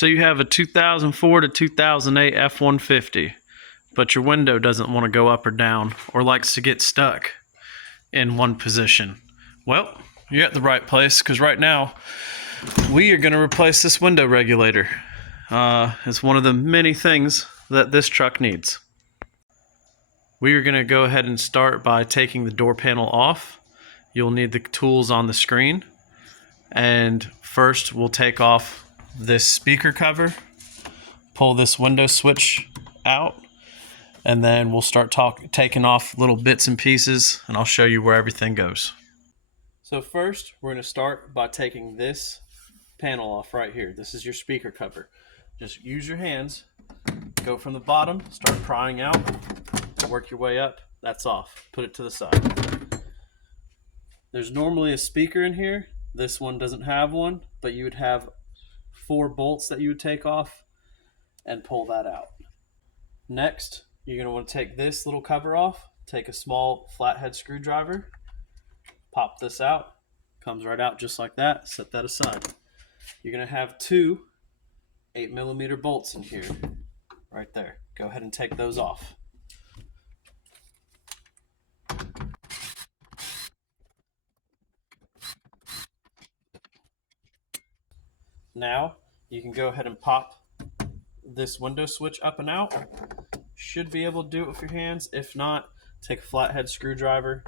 So you have a 2004 to 2008 F-150, but your window doesn't want to go up or down or likes to get stuck in one position. Well, you're at the right place, because right now we are going to replace this window regulator. It's one of the many things that this truck needs. We are going to go ahead and start by taking the door panel off. You'll need the tools on the screen. And first we'll take off this speaker cover, pull this window switch out, and then we'll start taking off little bits and pieces, and I'll show you where everything goes. So first we're going to start by taking this panel off right here. This is your speaker cover. Just use your hands, go from the bottom, start prying out, work your way up. That's off. Put it to the side. There's normally a speaker in here. This one doesn't have one, but you would have 4 bolts that you would take off and pull that out. Next, you're going to want to take this little cover off, take a small flathead screwdriver, pop this out, comes right out just like that, set that aside. You're going to have 2 8mm bolts in here, right there. Go ahead and take those off. Now you can go ahead and pop this window switch up and out. Should be able to do it with your hands. If not, take a flathead screwdriver,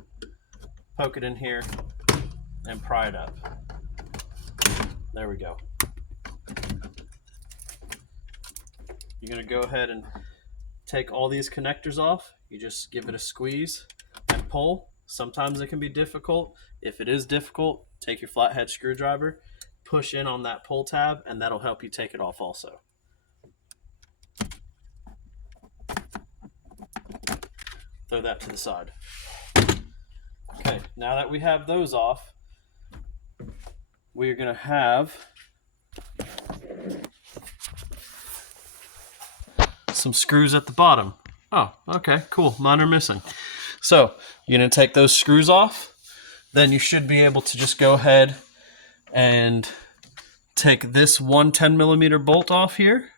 poke it in here, and pry it up. There we go. You're going to go ahead and take all these connectors off. You just give it a squeeze and pull. Sometimes it can be difficult. If it is difficult, take your flathead screwdriver, push in on that pull tab, and that'll help you take it off also. Throw that to the side. Okay, now that we have those off, we're going to have some screws at the bottom. Oh, okay, cool. Mine are missing. So you're going to take those screws off. Then you should be able to just go ahead and take this one 10mm bolt off here.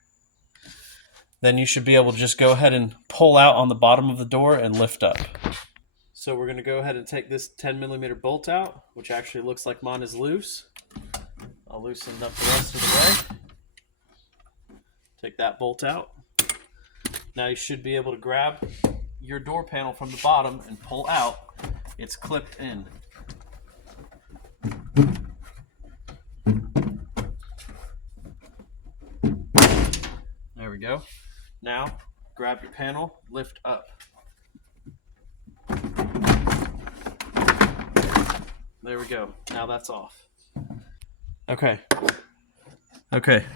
Then you should be able to just go ahead and pull out on the bottom of the door and lift up. So we're going to go ahead and take this 10mm bolt out, which actually looks like mine is loose. I'll loosen it up the rest of the way. Take that bolt out. Now you should be able to grab your door panel from the bottom and pull out. It's clipped in. There we go. Now grab your panel, lift up. There we go. Now that's off. Okay,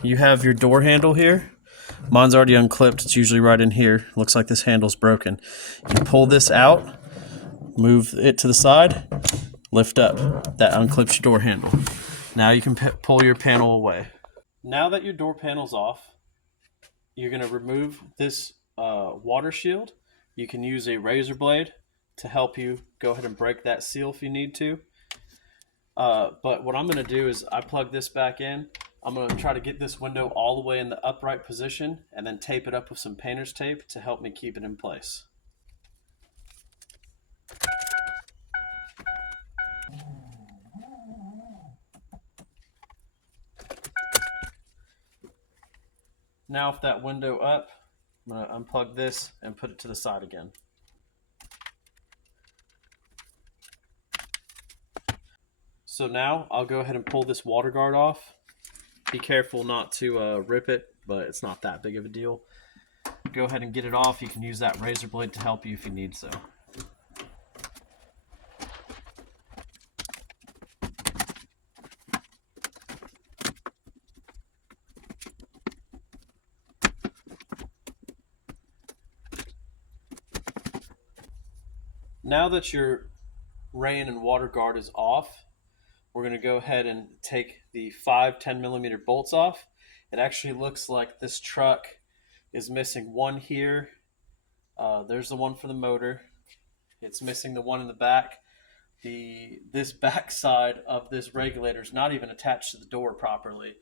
you have your door handle here. Mine's already unclipped. It's usually right in here. Looks like this handle's broken. You pull this out, move it to the side, lift up. That unclips your door handle. Now you can pull your panel away. Now that your door panel's off, you're going to remove this water shield. You can use a razor blade to help you go ahead and break that seal if you need to. But what I'm going to do is I plug this back in. I'm going to try to get this window all the way in the upright position and then tape it up with some painter's tape to help me keep it in place. Now with that window up, I'm going to unplug this and put it to the side again. So now I'll go ahead and pull this water guard off. Be careful not to rip it, but it's not that big of a deal. Go ahead and get it off. You can use that razor blade to help you if you need so. Now that your rain and water guard is off, we're going to go ahead and take the 5 10mm bolts off. It actually looks like this truck is missing one here. There's the one for the motor. It's missing the one in the back. This back side of this regulator is not even attached to the door properly.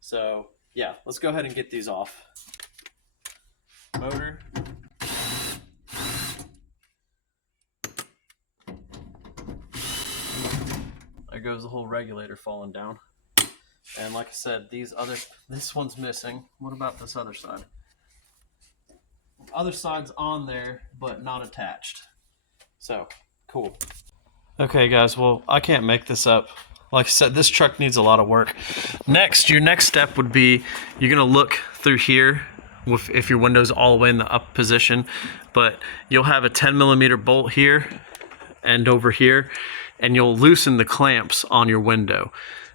So yeah, let's go ahead and get these off. Motor. There goes the whole regulator falling down. And like I said, this one's missing. What about this other side? Other side's on there, but not attached. So, cool. Okay guys, well, I can't make this up. Like I said, this truck needs a lot of work. Your next step would be, you're gonna look through here if your window's all the way in the up position, but you'll have a 10mm bolt here and over here, and you'll loosen the clamps on your window.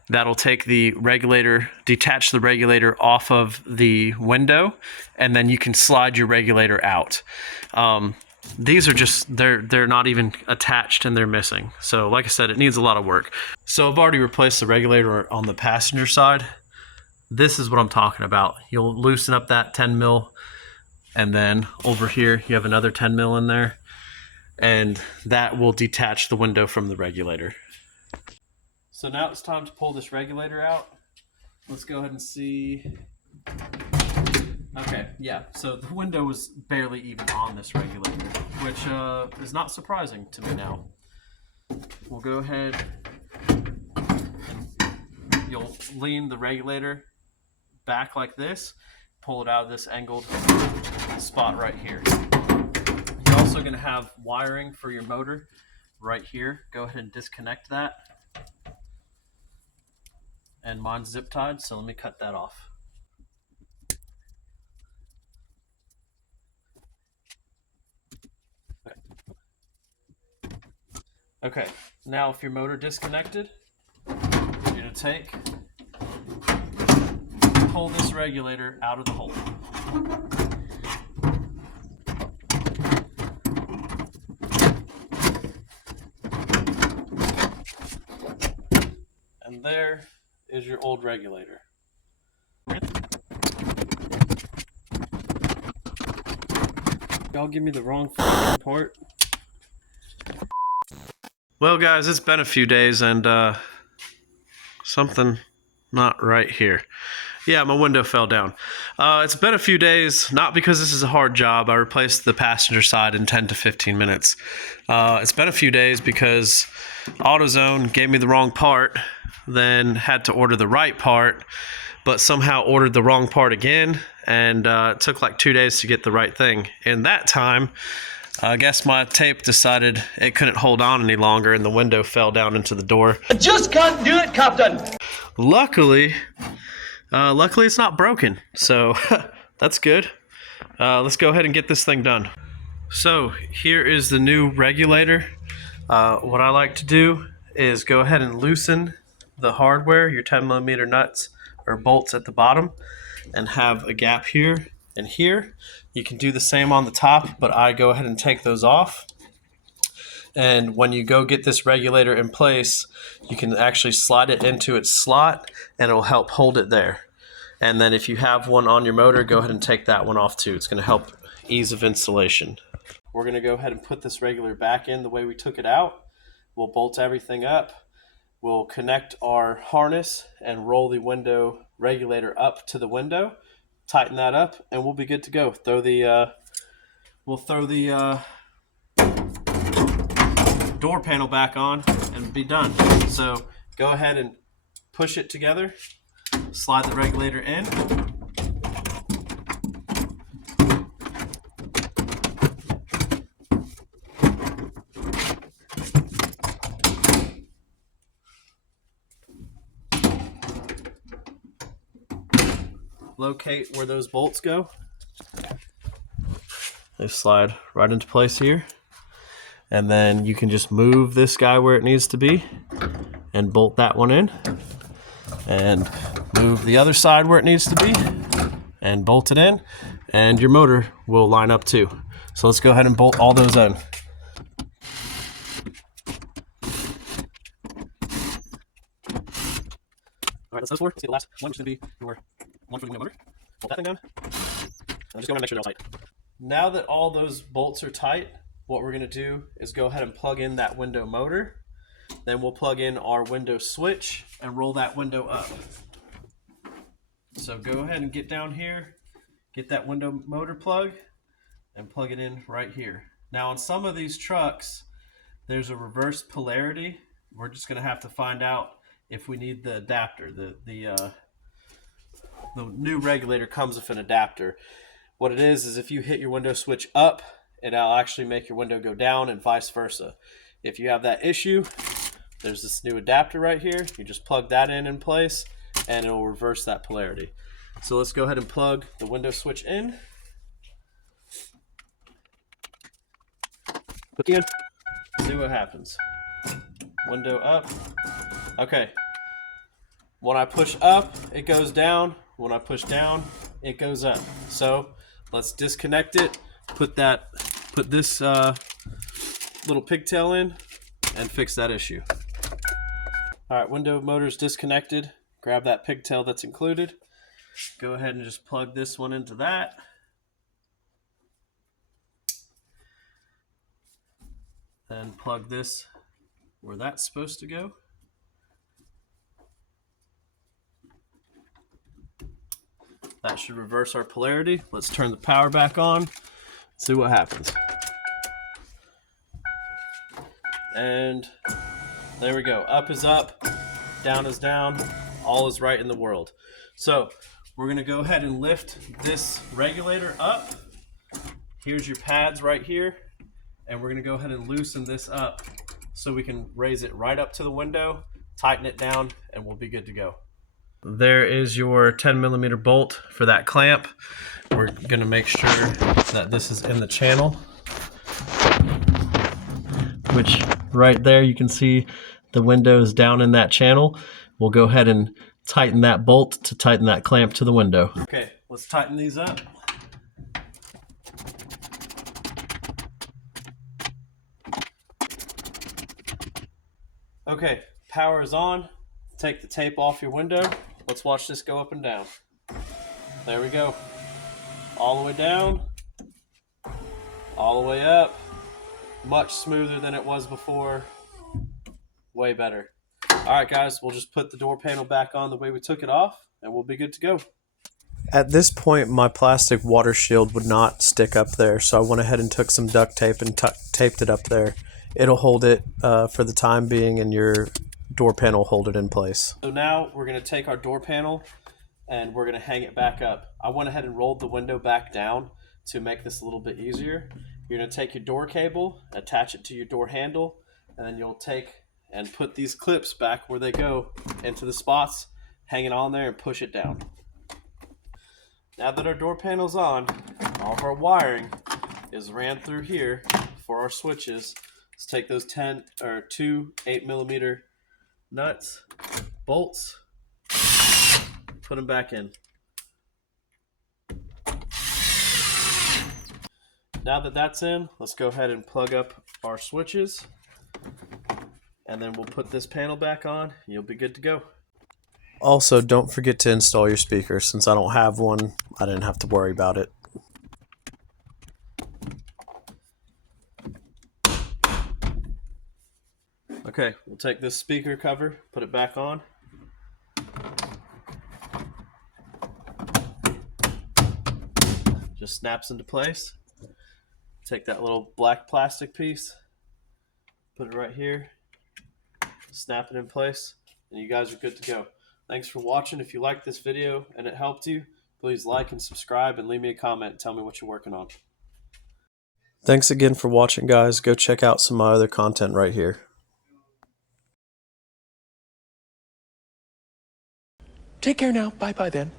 That'll take the regulator, detach the regulator off of the window, and then you can slide your regulator out. These are just, they're not even attached and they're missing. So like I said, it needs a lot of work. So I've already replaced the regulator on the passenger side. This is what I'm talking about. You'll loosen up that 10mm, and then over here you have another 10mm in there, and that will detach the window from the regulator. So now it's time to pull this regulator out. Let's go ahead and see. Okay, yeah, so the window was barely even on this regulator, which is not surprising to me now. We'll go ahead and you'll lean the regulator back like this, pull it out of this angled spot right here. You're also going to have wiring for your motor right here. Go ahead and disconnect that. And mine's zip tied, so let me cut that off. Okay, now if your motor disconnected, you're going to pull this regulator out of the hole. And there is your old regulator. Y'all give me the wrong part. Well guys, it's been a few days and something not right here. Yeah, my window fell down. It's been a few days, not because this is a hard job. I replaced the passenger side in 10 to 15 minutes. It's been a few days because AutoZone gave me the wrong part, then had to order the right part, but somehow ordered the wrong part again, and it took like 2 days to get the right thing. In that time, I guess my tape decided it couldn't hold on any longer and the window fell down into the door. I just can't do it, Captain! Luckily it's not broken, so that's good. Let's go ahead and get this thing done. So here is the new regulator. What I like to do is go ahead and loosen the hardware, your 10mm nuts or bolts at the bottom, and have a gap here and here. You can do the same on the top, but I go ahead and take those off. And when you go get this regulator in place, you can actually slide it into its slot and it'll help hold it there. And then if you have one on your motor, go ahead and take that one off too. It's going to help ease of installation. We're going to go ahead and put this regulator back in the way we took it out. We'll bolt everything up. We'll connect our harness and roll the window regulator up to the window. Tighten that up and we'll be good to go. We'll throw the door panel back on and be done. So go ahead and push it together, slide the regulator in. Locate where those bolts go. They slide right into place here. And then you can just move this guy where it needs to be and bolt that one in. And move the other side where it needs to be and bolt it in. And your motor will line up too. So let's go ahead and bolt all those in. All right, that's those four. Let's get the last one, which is going to be your one for the motor. Bolt that thing down. And just go and make sure they're all tight. Now that all those bolts are tight, what we're going to do is go ahead and plug in that window motor. Then we'll plug in our window switch and roll that window up. So go ahead and get down here, get that window motor plug, and plug it in right here. Now on some of these trucks, there's a reverse polarity. We're just gonna have to find out if we need the adapter. The new regulator comes with an adapter. What it is if you hit your window switch up, it'll actually make your window go down and vice versa. If you have that issue, there's this new adapter right here. You just plug that in place and it'll reverse that polarity. So let's go ahead and plug the window switch in. Put it in. See what happens. Window up. Okay. When I push up, it goes down. When I push down, it goes up. So let's disconnect it. Put this little pigtail in and fix that issue. All right, window motor's disconnected. Grab that pigtail that's included. Go ahead and just plug this one into that. Then plug this where that's supposed to go. That should reverse our polarity. Let's turn the power back on, see what happens. And there we go. Up is up, down is down, all is right in the world. So we're gonna go ahead and lift this regulator up. Here's your pads right here. And we're gonna go ahead and loosen this up so we can raise it right up to the window, tighten it down, and we'll be good to go. There is your 10mm bolt for that clamp. We're gonna make sure that this is in the channel, which right there you can see the window is down in that channel. We'll go ahead and tighten that bolt to tighten that clamp to the window. Okay, let's tighten these up. Okay, power is on. Take the tape off your window. Let's watch this go up and down. There we go. All the way down, all the way up. Much smoother than it was before. Way better. All right, guys, we'll just put the door panel back on the way we took it off, and we'll be good to go. At this point, my plastic water shield would not stick up there, so I went ahead and took some duct tape and taped it up there. It'll hold it for the time being, and your door panel will hold it in place. So now we're going to take our door panel and we're going to hang it back up. I went ahead and rolled the window back down to make this a little bit easier. You're going to take your door cable, attach it to your door handle, and then you'll take and put these clips back where they go into the spots, hang it on there and push it down. Now that our door panel's on, all of our wiring is ran through here for our switches. Let's take those 2 8mm nuts, bolts, put them back in. Now that that's in, let's go ahead and plug up our switches, and then we'll put this panel back on and you'll be good to go. Also, don't forget to install your speaker. Since I don't have one, I didn't have to worry about it. Okay, we'll take this speaker cover, put it back on. Just snaps into place. Take that little black plastic piece, put it right here, snap it in place, and you guys are good to go. Thanks for watching. If you liked this video and it helped you, please like and subscribe and leave me a comment and tell me what you're working on. Thanks again for watching, guys. Go check out some of my other content right here. Take care now. Bye-bye then.